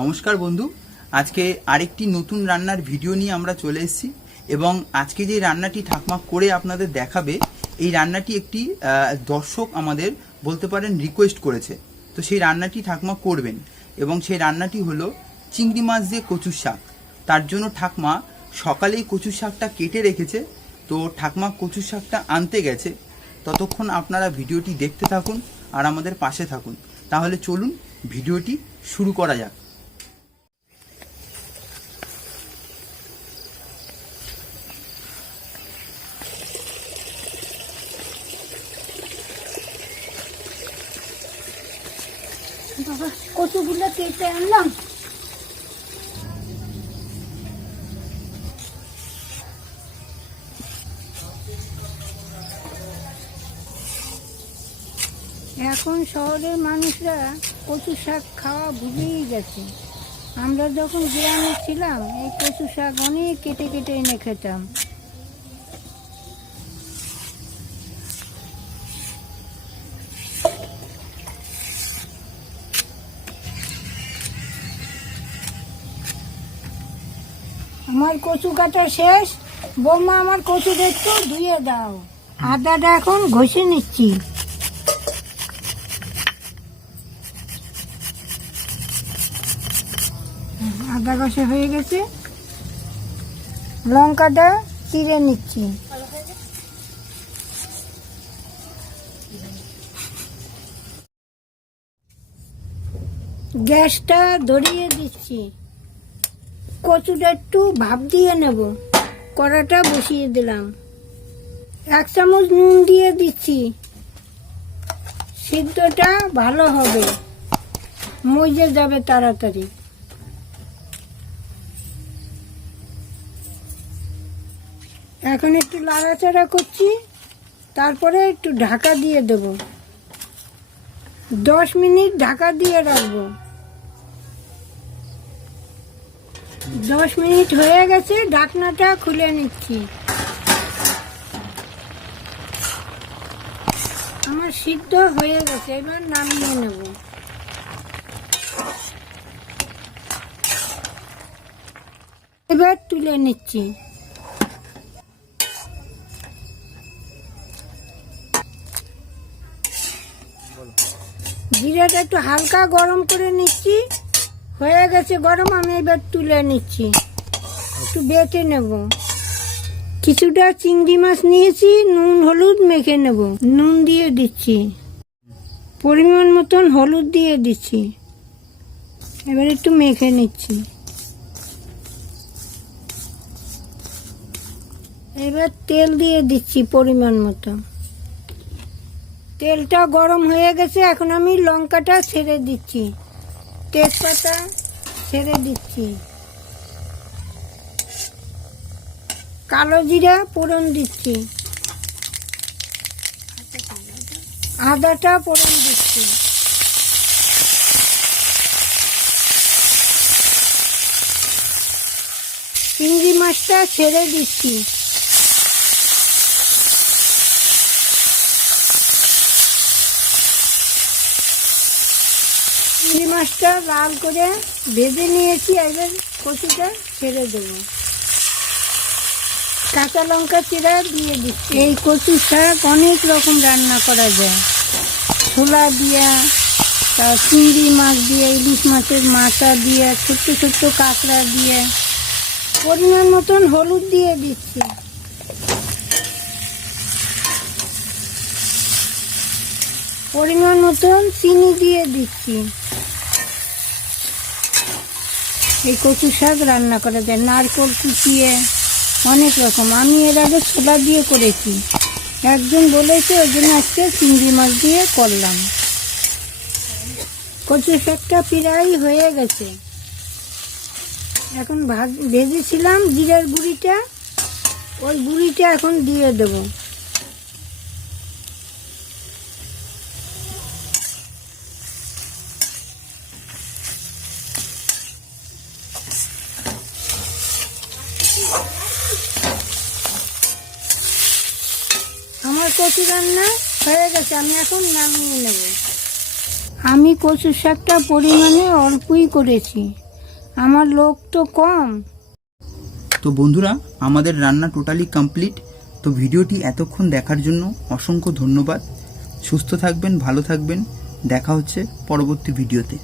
নমস্কার বন্ধু। আজকে আরেকটি নতুন রান্নার ভিডিও নিয়ে আমরা চলে এসেছি এবং আজকে যে রান্নাটি ঠাকমা করে আপনাদের দেখাবে, এই রান্নাটি একটি দর্শক আমাদের বলতে পারেন রিকোয়েস্ট করেছে। তো সেই রান্নাটি ঠাকমা করবেন এবং সেই রান্নাটি হলো চিংড়ি মাছ দিয়ে কচুর শাক। তার জন্য ঠাকমা সকালেই কচুর শাকটা কেটে রেখেছে। তো ঠাকমা কচুর শাকটা আনতে গেছে। ততক্ষণ আপনারা ভিডিওটি দেখতে থাকুন আর আমাদের পাশে থাকুন। তাহলে চলুন ভিডিওটি শুরু করা যাক। বাবা কেটে আনলাম। এখন শহরের মানুষরা কচু শাক খাওয়া ভুলেই গেছে। আমরা যখন গ্রামে ছিলাম, এই কচু শাক অনেক কেটে কেটে এনে খেতাম। আমার কচু কাটা শেষ। বৌমা আমার কচু একটু ধুয়ে দাও। আদাটা এখন ঘষে নিচ্ছি। আদা ঘষে হয়ে গেছে। লঙ্কাটা চিড়ে নিচ্ছি। গ্যাসটা ধরিয়ে দিচ্ছি। কচুটা একটু ভাপ দিয়ে নেব। কড়াটা বসিয়ে দিলাম। এক চামচ নুন দিয়ে দিচ্ছি। সিদ্ধটা ভালো হবে। মজে যাবে তাড়াতাড়ি। এখন একটু লাড়াচাড়া করছি। তারপরে একটু ঢাকা দিয়ে দেব। দশ মিনিট ঢাকা দিয়ে রাখব। দশ মিনিট হয়ে গেছে, ঢাকনাটা খুলে নিচ্ছি। আমার সিদ্ধ হয়ে গেছে, এবার নামিয়ে নেব। এবার তুলে নিচ্ছি। জিরাটা একটু হালকা গরম করে নিচ্ছি। হয়ে গেছে, গরম, আমি এবার তুলে নিচ্ছি। একটু বেটে নেব। কিছুটা চিংড়ি মাছ নিয়েছি, নুন, হলুদ মেখে নেব। নুন দিয়ে দিচ্ছি। পরিমাণ মতন হলুদ দিয়ে দিচ্ছি। এবার একটু মেখে নিচ্ছি। এবার তেল দিয়ে দিচ্ছি পরিমাণ মতো তেলটা গরম হয়ে গেছে, এখন আমি লঙ্কাটা ছেড়ে দিচ্ছি। তেজপাতা ছেড়ে দিচ্ছি। কালো জিরা ফোড়ন দিচ্ছি। আদাটা ফোড়ন দিচ্ছি। চিংড়ি মাছটা ছেড়ে দিচ্ছি। চিংড়ি মাছটা লাল করে ভেজে নিয়েছি, এবার কচুটা ছেড়ে দেবো। কাঁচা লঙ্কা চিরা দিয়ে দিচ্ছি। এই কচু শাক অনেক রকম রান্না করা যায়। ছোলা দিয়া, তা চিংড়ি মাছ দিয়ে, ইলিশ মাছের মাথা দিয়ে, ছোট্ট ছোট্ট কাঁকড়া দিয়ে, পরিমাণ মতন হলুদ দিয়ে দিচ্ছি। পরিমাণ মতন চিনি দিয়ে দিচ্ছি। এই কচু শাক রান্না করা যায়, নারকল কুচিয়ে, অনেক রকম। আমি এর আগে ছোলা দিয়ে করেছি। একজন বলেছে, ওই জন্য আজকে চিংড়ি মাছ দিয়ে করলাম। কচু শাকটা প্রায় হয়ে গেছে। এখন ভাজ, ভেজেছিলাম জিরের গুঁড়িটা। ওই গুঁড়িটা এখন দিয়ে দেবো আমার কচু রান্না হয়ে গেছে আমি এখন নামিয়ে নেব। আমি কচু শাকটা পরিমাণে অল্পই করেছি। আমার লোক তো কম। তো বন্ধুরা আমাদের রান্না টোটালি কমপ্লিট তো ভিডিওটি এতক্ষণ দেখার জন্য অসংখ্য ধন্যবাদ। সুস্থ থাকবেন ভালো থাকবেন। দেখা হচ্ছে পরবর্তী ভিডিওতে।